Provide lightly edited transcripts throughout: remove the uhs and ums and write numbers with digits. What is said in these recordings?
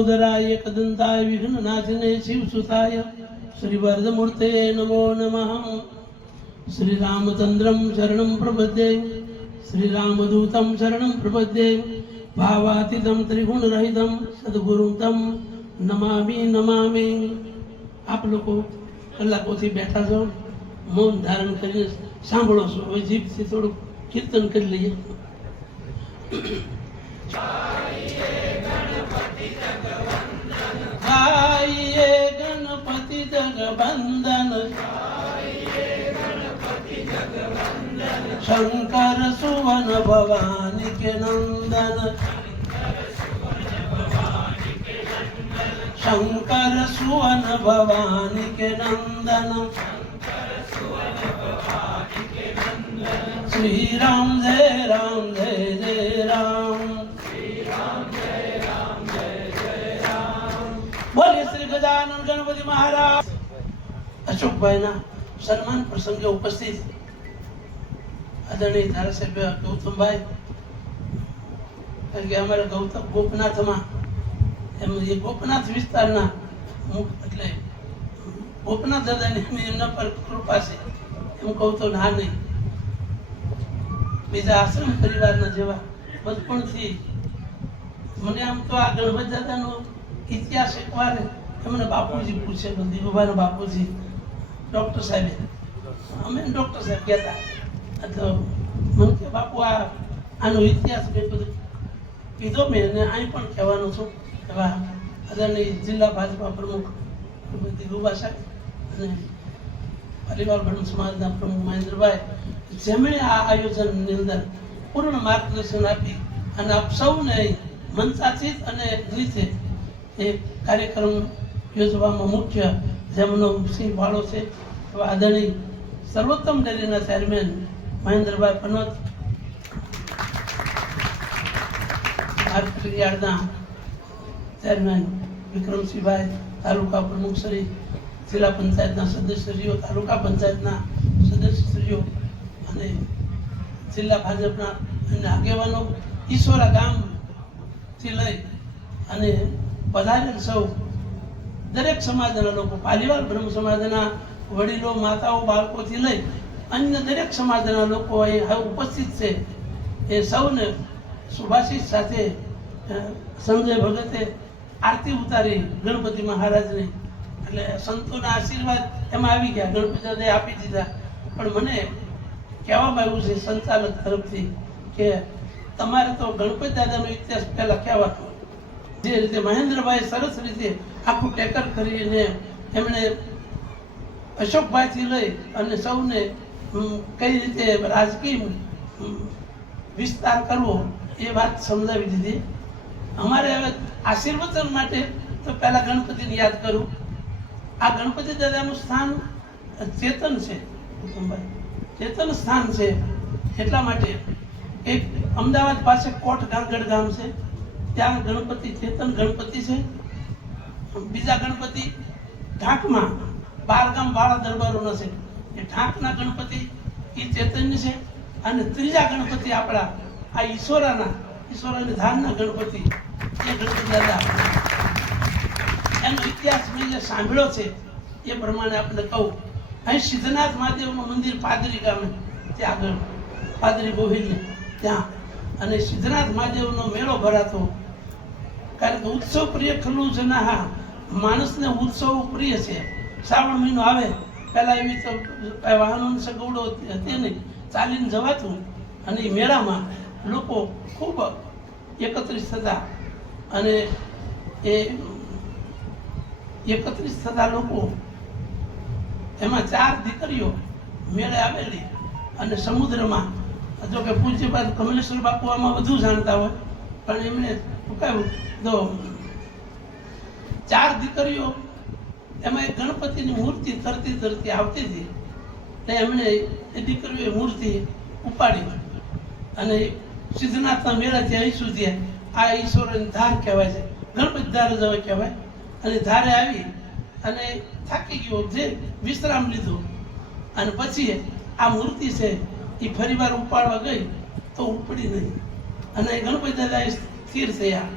ઉદરાય કદંતાય વિઘ્નનાથને શિવસુતાય શ્રી વરદમૂર્તે નમો નમઃ. શ્રી રામચંદ્રમ શરણં પ્રપદ્યે શ્રી રામદૂતમ શરણં પ્રપદ્યે ભાવાતીતમ ત્રિગુણરહિતમ સદગુરું તમ નમામિ નમામિ. આપ લોકો કલાકોથી બેઠા છો, મૌન ધારણ કરીને સાંભળો છો. હવે જીભથી થોડું કીર્તન કરી લઈએ. ગાઈએ ગણપતિ જગવંદન, શંકર સુવન ભવાની કે નંદન, શંકર સુવન ભવાની કે નંદન, શ્રી રામ જય રામ જય જય રામ, બોલે શ્રી ગજાનન ગણપતિ મહારાજ. અશોકભાઈના સન્માન પ્રસંગે ઉપસ્થિત આદરણીય ધારાસભ્ય ગૌતમભાઈ, કારણ કે અમારા ગોપનાથમાં એમ જે ગોપનાથ વિસ્તારના એટલે ગોપનાથ દાદાની એમના પર કૃપા છે એમ કહું તો ના નહીં. બીજા આશ્રમ પરિવારના જેવા બચપણથી મને આમ તો આ ગણપત દાદાનો ઇતિહાસ એકવાર એમને બાપુજી પૂછે, દીવુભાઈના બાપુજી ડૉક્ટર સાહેબે, અમે ડૉક્ટર સાહેબ કહેતા, તો મને કે બાપુ આનો ઇતિહાસ મેં બધું કીધો મેં, અને અહીં પણ કહેવાનું છું. એવા આદરણીય જિલ્લા ભાજપા પ્રમુખ દીવુભા સાહેબ અને પરિવાર બ્રહ્મ સમાજના પ્રમુખ મહેન્દ્રભાઈ, જેમણે આ આયોજનની અંદર પૂર્ણ માર્ગદર્શન આપી અને આપ સૌને મંચાતીત અને રીતે એ કાર્યક્રમ યોજવામાં મુખ્ય જેમનો સિંહ ફાળો છે એવા આદરણીય સર્વોત્તમ ડેરીના ચેરમેન મહેન્દ્રભાઈ પનોત, યાર્ડના ચેરમેન વિક્રમસિંહભાઈ, તાલુકા પ્રમુખ શ્રી, જિલ્લા પંચાયતના સદસ્યશ્રીઓ, તાલુકા પંચાયતના સદસ્યશ્રીઓ અને જિલ્લા ભાજપના અને આગેવાનો, ઈશ્વરા ગામથી લઈ અને પધારેલ સૌ દરેક સમાજના લોકો, પાલીવાલ બ્રહ્મ સમાજના વડીલો, માતાઓ, બાળકોથી લઈ અન્ય દરેક સમાજના લોકો અહીં ઉપસ્થિત છે. એ સૌને સુભાષિત સાથે સંજય ભગતે આરતી ઉતારી ગણપતિ મહારાજની, એટલે સંતોના આશીર્વાદ એમાં આવી ગયા, ગણપતિ દાદાએ આપી દીધા. પણ મને કહેવામાં આવ્યું છે સંચાલક તરફથી કે તમારે તો ગણપતિ દાદાનો ઇતિહાસ પહેલા કહેવાનો. જે રીતે મહેન્દ્રભાઈ સરસ રીતે આખું ટેકર કરીને એમણે અશોકભાઈથી લઈ અને સૌને કઈ રીતે રાજકીય વિસ્તાર કરવો એ વાત સમજાવી દીધી. અમારે હવે આશીર્વચન માટે તો પહેલા ગણપતિને યાદ કરું. આ ગણપતિ દાદાનું સ્થાન ચેતન છે, ચેતન સ્થાન છે. એટલા માટે એક અમદાવાદ પાસે કોટ ગાંગડ ગામ છે, ત્યાં ગણપતિ ચેતન ગણપતિ છે. બીજા ગણપતિ ઢાંકમાં 12 ગામ વાળા દરબારોના છે, એ ઢાંકના ગણપતિ એ ચેતન્ય છે. અને ત્રીજા ગણપતિ આપણા આ ઈશ્વરાની ધારના ગણપતિ, એ ગણપતિ દાદા, એનો ઇતિહાસ મેં જે સાંભળ્યો છે એ પ્રમાણે આપણે કહું. અહીં સિદ્ધનાથ મહાદેવનું મંદિર પાદરી ગામે, ત્યાં આગળ પાદરી ગોહિલને ત્યાં, અને સિદ્ધનાથ મહાદેવનો મેળો ભરાતો. કારણ કે ઉત્સવ પ્રિય ખલું જના, હા માણસને ઉત્સવ પ્રિય છે. શ્રાવણ મહિનો આવે પહેલા એવી તો વાહનોની સગવડો હતી નહીં, ચાલીને જવાતું. અને એ મેળામાં લોકો ખૂબ એકત્રિત થતા, અને એ એકત્રિત થતા લોકો એમાં 4 દીકરીઓ મેળે આવેલી અને સમુદ્રમાં, જો કે પૂજ્યપાદ કમલેશ્વર બાપુ આમાં વધુ જાણતા હોય, પણ એમણે કહ્યું તો 4 દીકરીઓ એમાં એક ગણપતિની મૂર્તિ તરતી આવતી હતી, એટલે એમણે એ દીકરીઓએ મૂર્તિ ઉપાડી અને સિદ્ધનાથના મેળાથી અહીં સુધી આ ઈશ્વરની ધાર કહેવાય છે, ગણપતિ ધાર જ કહેવાય. અને ધારે આવી અને થાકી ગયો, જે વિશ્રામ લીધો, અને પછી આ મૂર્તિ છે એ ફરીવાર ઉપાડવા ગઈ તો ઉપડી નહીં, અને ગણપતિ દાદા સ્થિર થયા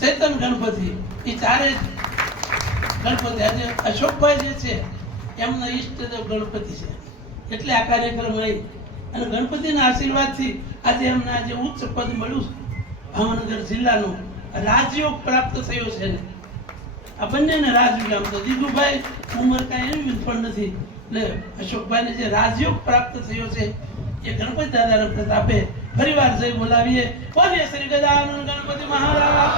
ચેતન ગણપતિ, એ ચારે ગણપતિ. આજે અશોકભાઈ જે છે એમના ઈષ્ટદેવ ગણપતિ છે, એટલે આ કાર્યક્રમ અહીં. અને ગણપતિના આશીર્વાદથી આજે એમને આજે ઉચ્ચ પદ મળ્યું છે. ભાવનગર જિલ્લાનું રાજયોગ પ્રાપ્ત થયો છે ને આ બંનેને રાજયોગ. આમ તો દીદુભાઈ ઉંમર કાંઈ એવી પણ નથી, એટલે અશોકભાઈને જે રાજયોગ પ્રાપ્ત થયો છે એ ગણપતિ દાદાના પ્રતાપે ફરીવાર જય બોલાવીએ. બોલીએ શ્રી ગજાનન ગણપતિ મહારાજ.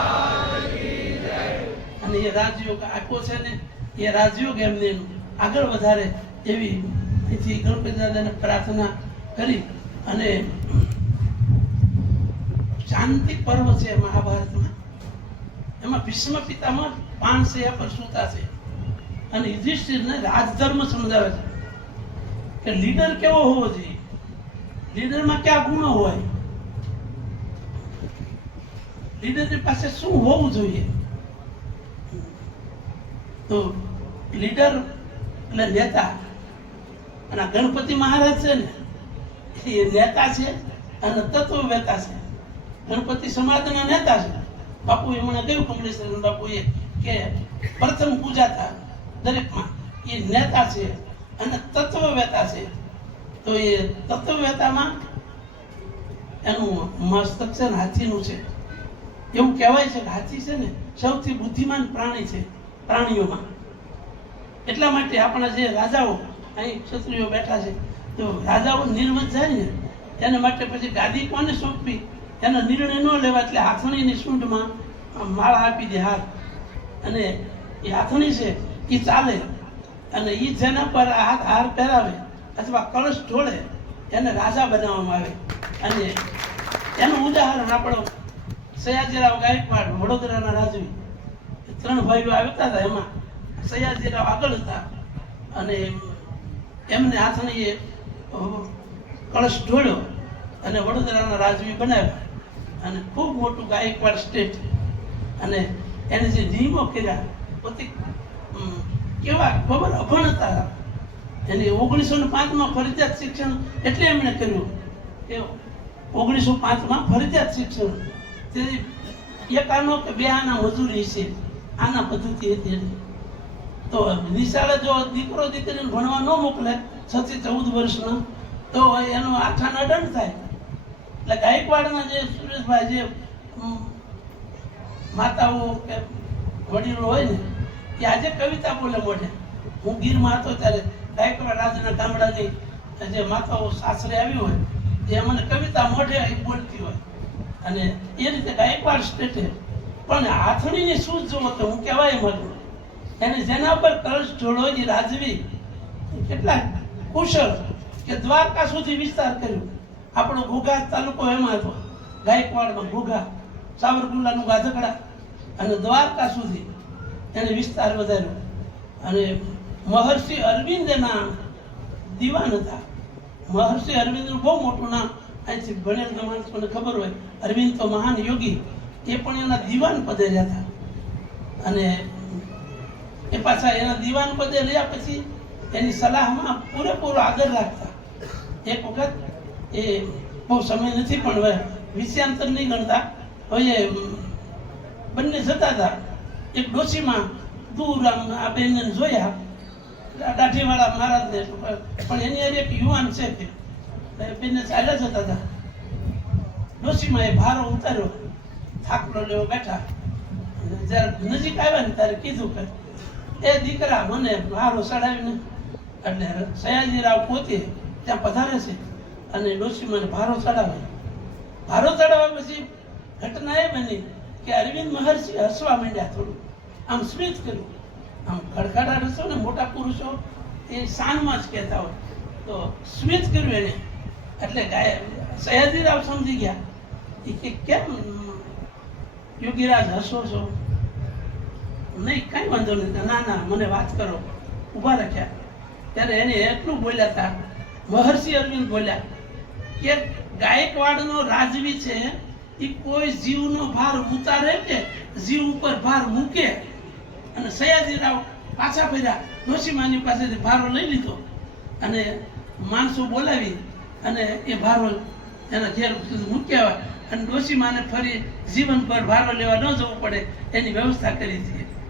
અને એ રાજયોગ આપ્યો છે ને એ રાજયોગ એમને આગળ વધારે એવી અહીંથી ગણપતિ દાદાને પ્રાર્થના કરી. અને શાંતિ પર્વ છે મહાભારતમાં, એમાં ભીષ્મ પિતામહ પાનસૈયા પર સૂતા છે અને યુધિષ્ઠિરને રાજધર્મ સમજાવે છે કે લીડર કેવો હોવો જોઈએ, લીડરમાં કયા ગુણો હોય, લીડરની પાસે શું હોવું જોઈએ. તો લીડર એટલે નેતા, અને ગણપતિ મહારાજ છે ને એ નેતા છે અને તત્વવેતા છે. ગણપતિ સમાજના નેતા છે. બાપુ એમણે કહ્યું કમલેશ્વર બાપુએ કે પ્રથમ પૂજાતા દરેકમાં એ નેતા છે અને તત્વવેતા છે. તો એ તત્વવેતામાં એનું મસ્તક છે ને હાથીનું છે. એવું કહેવાય છે કે હાથી છે ને સૌથી બુદ્ધિમાન પ્રાણી છે પ્રાણીઓમાં. એટલા માટે આપણા જે રાજાઓ અહીં ક્ષત્રિયો બેઠા છે, તો રાજાઓ નિર્મત જાય ને એના માટે પછી ગાદી કોને સોંપવી એનો નિર્ણય ન લેવા, એટલે હાથણીની સૂંઢમાં માળા આપી દે હાથ, અને એ હાથણી છે એ ચાલે, અને એ જેના પર હાર પહેરાવે અથવા કળશ ઢોળે એને રાજા બનાવવામાં આવે. અને એનું ઉદાહરણ આપણો સયાજીરાવ ગાયકવાડ વડોદરાના રાજવી, 3 ભાઈઓ આવતા હતા, એમાં સયાજીરાવ આગળ હતા અને એમને હાથણીએ કળશ ઢોળ્યો અને વડોદરાના રાજવી બનાવ્યા અને ખૂબ મોટું ગાયકવાડ સ્ટેટ. અને એને જે નિયમો કર્યા પોતે કેવા ખબર અભણ હતા. એને 1905માં ફરજિયાત શિક્ષણ એટલે એમણે કર્યું કે 1905માં ફરજિયાત શિક્ષણ. તે એક આનો કે 2 આના મજૂરી છે, આના પદ્ધતિ હતી. તો નિશાળે જો દીકરો દીકરીને ભણવા ન મોકલે 6 થી 14 વર્ષનો, તો એનો 8 આના દંડ થાય. એટલે ગાયકવાડના જે સુરેશભાઈ જે માતાઓ કે વડીલો હોય ને એ આજે કવિતા બોલે મોઢે. હું ગીરમાં હતો ત્યારે ગાયકવાડ રાજના ગામડાની જે માતાઓ સાસરે આવી હોય એ મને કવિતા મોઢે બોલતી હોય. અને એ રીતે ગાયકવાડ સ્ટેટે પણ હાથણીની સૂઝ જોવો તો હું કહેવાય મારું એને જેના પર કળશ ઢોળો એ રાજવી કેટલા કુશળ કે દ્વારકા સુધી વિસ્તાર કર્યો. આપણો ઘોઘા તાલુકો એમાં હતો, ગાયકવાડમાં ઘોઘા, સાવરકુંડલાનું ગાધકડા અને દ્વારકા સુધી એને વિસ્તાર વધાર્યો. અને મહર્ષિ અરવિંદના દીવાન હતા. મહર્ષિ અરવિંદનું બહુ મોટું નામ અહીંથી ભણેલ માણસોને ખબર હોય. અરવિંદ તો મહાન યોગી, એ પણ એના દીવાન પદે રહ્યા હતા. અને એ પાછા એના દીવાન પદે રહ્યા પછી એની સલાહમાં પૂરેપૂરો આદર રાખતા. એક વખત એ બહુ સમય નથી પણ હવે વિષયાંતર નહીં ગણતા, હવે બંને જતા હતા. એક ડોશીમાં દૂર આમ આ બેનને જોયા, દાઢીવાળા મહારાજને, પણ એની એક યુવાન છે તે બેનને ચાલ્યા જતા હતા. ડોશીમાં એ ભારો ઉતાર્યો, થાકલો લેવો બેઠા. જ્યારે નજીક આવ્યા ને ત્યારે કીધું કે એ દીકરા મને ભારો ચડાવીને, એટલે સયાજીરાવ પોતે ત્યાં પધારે છે અને ડોશીમાને ભારો ચડાવે. ભારો ચડાવ્યા પછી ઘટના એ બની કે અરવિંદ મહર્ષિ હસવા માંડ્યા. થોડું આમ સ્મિત કર્યું, આમ ખડખડા રસો ને મોટા પુરુષો એ શાનમાં જ કહેતા હોય, તો સ્મિત કર્યું એને. એટલે સયાજીરાવ સમજી ગયા કે કેમ યોગીરાજ હસો છો? નહીં કઈ વાંધો નહીં, ના ના મને વાત કરો. ઊભા રાખ્યા ત્યારે એને એટલું બોલ્યા હતા, મહર્ષિ અરવિંદ બોલ્યા કે ગાયકવાડનો રાજવી છે એ કોઈ જીવનો ભાર ઉતારે કે જીવ ઉપર ભાર મૂકે. અને સયાજીરાવ પાછા ફર્યા, ડોશીમાની પાસેથી ભારો લઈ લીધો અને માણસો બોલાવી અને એ ભારો એના ઘેર મૂક્યા. અને ડોશીમાને ફરી જીવનભર ભારો લેવા ન જવું પડે એની વ્યવસ્થા કરી છે.